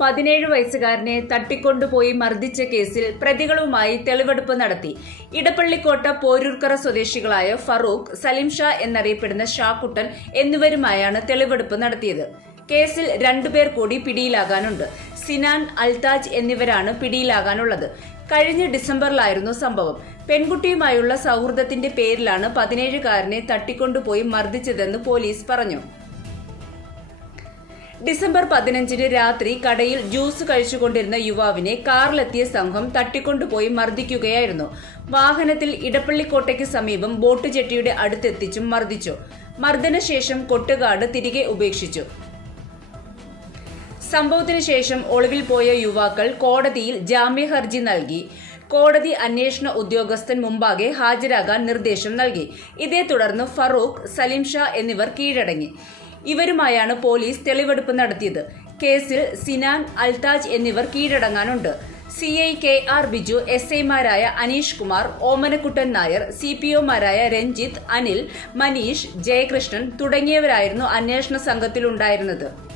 പതിനേഴ് വയസ്സുകാരനെ തട്ടിക്കൊണ്ടുപോയി മർദ്ദിച്ച കേസിൽ പ്രതികളുമായി തെളിവെടുപ്പ് നടത്തി. ഇടപ്പള്ളിക്കോട്ട പോരൂർക്കര സ്വദേശികളായ ഫറൂഖ് സലിം ഷാ എന്നറിയപ്പെടുന്ന ഷാക്കുട്ടൻ എന്നിവരുമായാണ് തെളിവെടുപ്പ് നടത്തിയത്. കേസിൽ രണ്ടുപേർ കൂടി പിടിയിലാകാനുണ്ട്. സിനാൻ അൽതാജ് എന്നിവരാണ് പിടിയിലാകാനുള്ളത്. കഴിഞ്ഞ ഡിസംബറിലായിരുന്നു സംഭവം. പെൺകുട്ടിയുമായുള്ള സൗഹൃദത്തിന്റെ പേരിലാണ് പതിനേഴുകാരനെ തട്ടിക്കൊണ്ടുപോയി മർദ്ദിച്ചതെന്ന് പോലീസ് പറഞ്ഞു. ഡിസംബർ പതിനഞ്ചിന് രാത്രി കടയിൽ ജ്യൂസ് കഴിച്ചുകൊണ്ടിരുന്ന യുവാവിനെ കാറിലെത്തിയ സംഘം തട്ടിക്കൊണ്ടുപോയി മർദ്ദിക്കുകയായിരുന്നു. വാഹനത്തിൽ ഇടപ്പള്ളിക്കോട്ടയ്ക്ക് സമീപം ബോട്ട് ജെട്ടിയുടെ അടുത്തെത്തിച്ചും മർദ്ദിച്ചു. മർദ്ദനശേഷം കൊട്ടുകാട് തിരികെ ഉപേക്ഷിച്ചു. സംഭവത്തിന് ശേഷം ഒളിവിൽ പോയ യുവാക്കൾ കോടതിയിൽ ജാമ്യ ഹർജി നൽകി. കോടതി അന്വേഷണ ഉദ്യോഗസ്ഥൻ മുമ്പാകെ ഹാജരാകാൻ നിർദ്ദേശം നൽകി. ഇതേ തുടർന്ന് ഫറൂഖ് സലിം ഷാ എന്നിവർ കീഴടങ്ങി. ഇവരുമായാണ് പോലീസ് തെളിവെടുപ്പ് നടത്തിയത്. കേസിൽ സിനാൻ അൽതാജ് എന്നിവർ കീഴടങ്ങാനുണ്ട്. C I K R Biju S ഐമാരായ അനീഷ് കുമാർ ഓമനക്കുട്ടൻ നായർ സി പി ഒമാരായ രഞ്ജിത്ത് അനിൽ മനീഷ് ജയകൃഷ്ണൻ തുടങ്ങിയവരായിരുന്നു അന്വേഷണ സംഘത്തിലുണ്ടായിരുന്നത്.